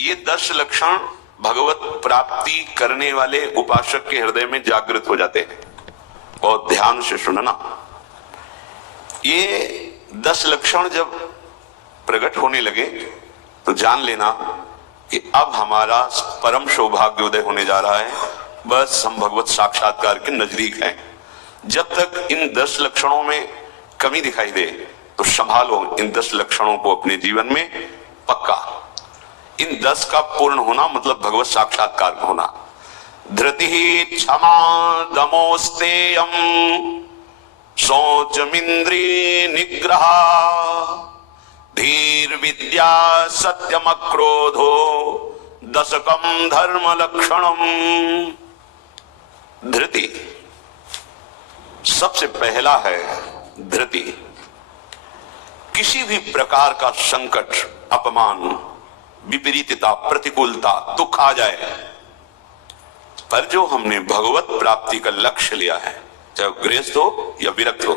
ये 10 लक्षण भगवत प्राप्ति करने वाले उपासक के हृदय में जागृत हो जाते हैं। और ध्यान से सुनना, ये 10 लक्षण जब प्रकट होने लगे तो जान लेना कि अब हमारा परम सौभाग्योदय होने जा रहा है। बस हम भगवत साक्षात्कार के नजदीक हैं। जब तक इन 10 लक्षणों में कमी दिखाई दे तो संभालो इन 10 लक्षणों को अपने जीवन में पक्का। इन 10 का पूर्ण होना मतलब भगवत साक्षात्कार होना। धृति क्षमा दमोस्तेयम शौचमिंद्रिय निग्रह धीर विद्या सत्यम क्रोधो दशकम धर्म लक्षणम। धृति सबसे पहला है। धृति किसी भी प्रकार का संकट, अपमान, विपरीतता, प्रतिकूलता, दुख आ जाए, पर जो हमने भगवत प्राप्ति का लक्ष्य लिया है, चाहे गृहस्थ हो या विरक्त हो,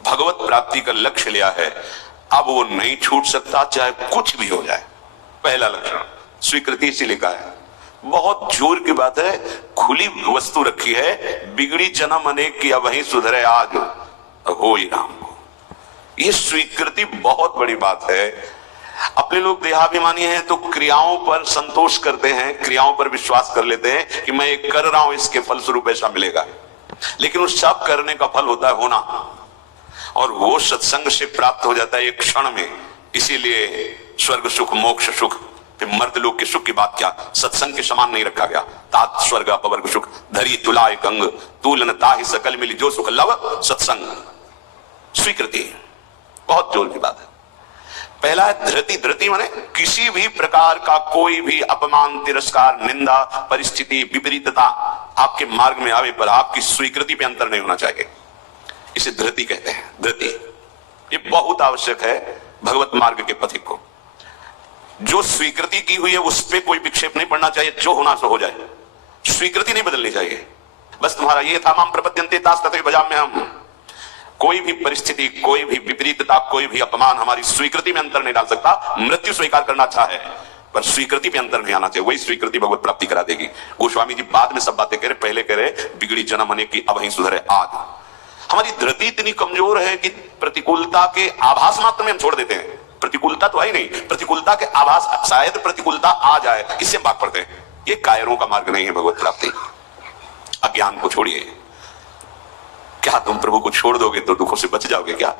भगवत प्राप्ति का लक्ष्य लिया है, अब वो नहीं छूट सकता, चाहे कुछ भी हो जाए। पहला लक्षण स्वीकृति से लिखा है। बहुत जोर की बात है। खुली वस्तु रखी है, बिगड़ी जन्म अनेक की अब वहीं सुधरे आज हो ही राम को। ये स्वीकृति बहुत बड़ी बात है। अपने लोग देहाभिमानी हैं तो क्रियाओं पर संतोष करते हैं, क्रियाओं पर विश्वास कर लेते हैं कि मैं ये कर रहा हूं, इसके फलस्वरूप ऐसा मिलेगा। लेकिन उस सब करने का फल होता है होना, और वो सत्संग से प्राप्त हो जाता है एक क्षण में। इसीलिए स्वर्ग सुख, मोक्ष सुख, मर्तलोक के सुख की बात क्या सत्संग के समान नहीं रखा गया। तात स्वर्ग अपवर्ग सुख धरी तुला एक अंग तूलन ताहि सकल मिली जो सुख लव सत्संग। स्वीकृति बहुत जोर की बात है। पहला है धृति। धृति माने किसी भी प्रकार का कोई भी अपमान, तिरस्कार, निंदा, परिस्थिति, विपरीतता आपके मार्ग में आवे पर आपकी स्वीकृति पे अंतर नहीं होना चाहिए। इसे धृति कहते हैं। धृति ये बहुत आवश्यक है भगवत मार्ग के पथिक को। जो स्वीकृति की हुई है उस पर कोई विक्षेप नहीं पड़ना चाहिए। जो होना सो हो जाए, स्वीकृति नहीं बदलनी चाहिए। बस तुम्हारा ये था माम प्रपद्यन्ते तास तथैव भजाम्य हम। कोई भी परिस्थिति, कोई भी विपरीतता, कोई भी अपमान हमारी स्वीकृति में अंतर नहीं डाल सकता। मृत्यु स्वीकार करना अच्छा है पर स्वीकृति में अंतर नहीं आना चाहिए। वही स्वीकृति भगवत प्राप्ति करा देगी। गोस्वामी जी बाद में सब बातें कह रहे, पहले कह रहे बिगड़ी जन्म अनेक की अब वहीं सुधरे आज। हमारी धृति इतनी कमजोर है कि प्रतिकूलता के आभास मात्र में हम छोड़ देते हैं। प्रतिकूलता तो है ही नहीं, प्रतिकूलता के आभास, शायद प्रतिकूलता आ जाए, इससे भाग पड़ते हैं। ये कायरों का मार्ग नहीं है भगवत प्राप्ति। अज्ञान को छोड़िए। क्या तुम प्रभु को छोड़ दोगे तो दुखों से बच जाओगे क्या?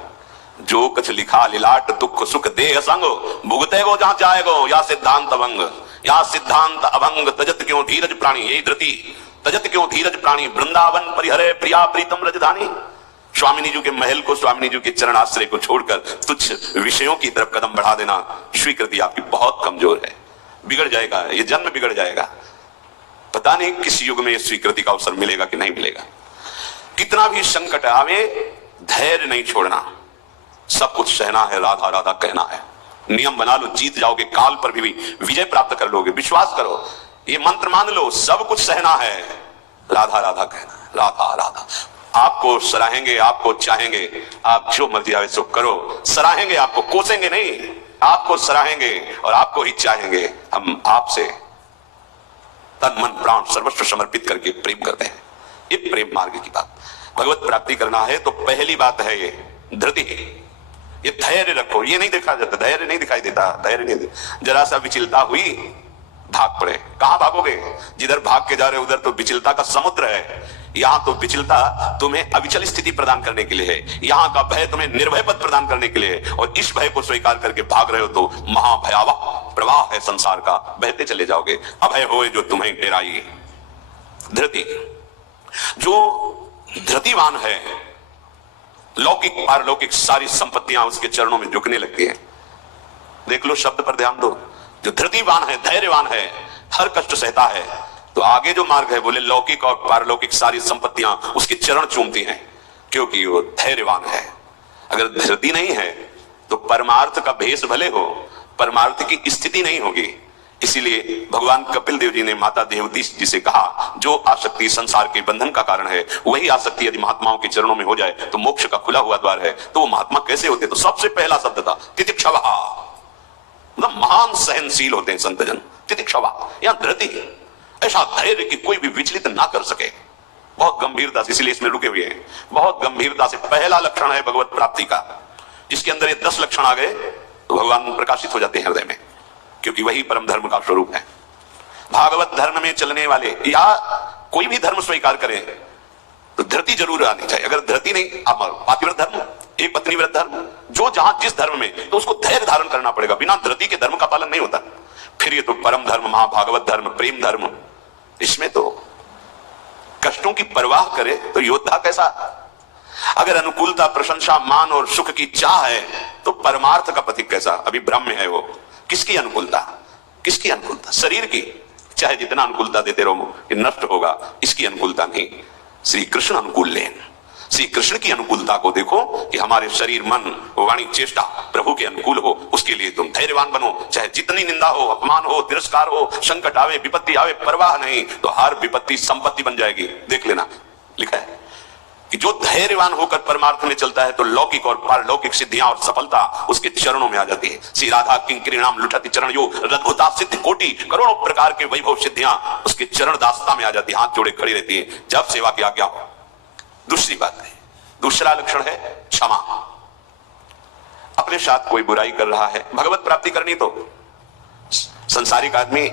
जो कुछ लिखा लिलाट दुख सुख देह संग भुगते गो जहां जाएगो या सिद्धांत अभंग। या सिद्धांत अभंग तजत क्यों धीरज प्राणी। यही धृति तजत क्यों धीरज प्राणी वृंदावन परिहरे प्रिया प्रीतम रजधानी। स्वामिनी जी के महल को, स्वामिनी जी के चरण आश्रय को छोड़कर तुच्छ विषयों की तरफ कदम बढ़ा देना। स्वीकृति आपकी बहुत कमजोर है, बिगड़ जाएगा, ये जन्म बिगड़ जाएगा। पता नहीं किस युग में स्वीकृति का अवसर मिलेगा कि नहीं मिलेगा। कितना भी संकट आवे, धैर्य नहीं छोड़ना, सब कुछ सहना है, राधा राधा कहना है। नियम बना लो, जीत जाओगे, काल पर भी विजय प्राप्त कर लोगे। विश्वास करो, ये मंत्र मान लो, सब कुछ सहना है, राधा राधा कहना है, राधा राधा। आपको सराहेंगे, आपको चाहेंगे, आप जो मर्जी आवे सो करो। सराहेंगे आपको, कोसेंगे नहीं, आपको सराहेंगे और आपको ही चाहेंगे। हम आपसे तन मन प्राण सर्वस्व समर्पित करके प्रेम करते हैं। ये प्रेम मार्ग की बात। भगवत प्राप्ति करना है तो पहली बात है ये धृति। ये धैर्य रखो। ये नहीं देखा जाता, धैर्य नहीं दिखाई देता, धैर्य नहीं। जरा सा विचलता हुई, भाग पड़े। कहां भागोगे? जिधर भाग के जा रहे उधर तो विचलता का समुद्र है। यहां तो विचलता तुम्हें अविचल स्थिति प्रदान करने के लिए है। यहां का भय तुम्हें निर्भय पद प्रदान करने के लिए है। और इस भय को स्वीकार करके भाग रहे हो तो महाभयावह प्रवाह है संसार का, बहते चले जाओगे। अभय होए जो तुम्हें डेराई। धृति, जो धृतिवान है, लौकिक पारलौकिक सारी संपत्तियां उसके चरणों में झुकने लगती हैं। देख लो, शब्द पर ध्यान दो। जो धृतिवान है, धैर्यवान है, हर कष्ट सहता है, तो आगे जो मार्ग है बोले लौकिक और पारलौकिक सारी संपत्तियां उसके चरण चूमती हैं, क्योंकि वो धैर्यवान है। अगर धृति नहीं है तो परमार्थ का भेष भले हो, परमार्थ की स्थिति नहीं होगी। इसीलिए भगवान कपिल देव जी ने माता देवती जी से कहा, जो आसक्ति संसार के बंधन का कारण है, वही आसक्ति यदि महात्माओं के चरणों में हो जाए तो मोक्ष का खुला हुआ द्वार है। तो वो महात्मा कैसे होते? तो सबसे पहला शब्द था तितिक्षवः, मतलब महान महान सहनशील होते हैं संतजन। तितिक्षवा, यहां धृति, ऐसा धैर्य कि कोई भी विचलित ना कर सके। बहुत गंभीरता से, इसलिए इसमें रुके हुए हैं, बहुत गंभीरता से। पहला लक्षण है भगवत प्राप्ति का। जिसके अंदर ये 10 लक्षण आ गए तो भगवान प्रकाशित हो जाते हैं हृदय में, क्योंकि वही परम धर्म का स्वरूप है। भागवत धर्म में चलने वाले या कोई भी धर्म स्वीकार करें तो धृति जरूर आनी चाहिए। अगर धृति नहीं, आप पातिव्रत धर्म, एक पत्नी व्रत धर्म, जो जहां जिस धर्म में, तो उसको धैर्य धारण करना पड़ेगा। बिना धृति के धर्म का पालन नहीं होता। फिर ये तो परम धर्म, महाभागवत धर्म, प्रेम धर्म, इसमें तो कष्टों की परवाह करे तो योद्धा कैसा। अगर अनुकूलता, प्रशंसा, मान और सुख की चाह है तो परमार्थ का प्रतीक कैसा। अभी भ्रम में है वो। किसकी अनुकूलता, किसकी अनुकूलता? शरीर की, चाहे जितना अनुकूलता देते रहो ये नष्ट होगा, इसकी अनुकूलता नहीं। श्री कृष्ण अनुकूल लेन, श्री कृष्ण की अनुकूलता को देखो कि हमारे शरीर, मन, वाणी, चेष्टा प्रभु के अनुकूल हो। उसके लिए तुम धैर्यवान बनो, चाहे जितनी निंदा हो, अपमान हो, तिरस्कार हो, संकट आवे, विपत्ति आवे, परवाह नहीं। तो हर विपत्ति संपत्ति बन जाएगी। देख लेना, लिखा है कि जो धैर्यवान होकर परमार्थ में चलता है तो लौकिक और पारलौकिक सिद्धियां और सफलता उसके चरणों में आ जाती है। श्री राधा किंकरी नाम लुठति चरण यो, अद्भुता सिद्ध कोटि, करोड़ों प्रकार के वैभव सिद्धियां उसके चरण दासता में आ जाती है, हाथ जोड़े खड़ी रहती है जब सेवा की आज्ञा हो। दूसरी बात है, दूसरा लक्षण है क्षमा। अपने साथ कोई बुराई कर रहा है, भगवत प्राप्ति करनी तो संसारिक आदमी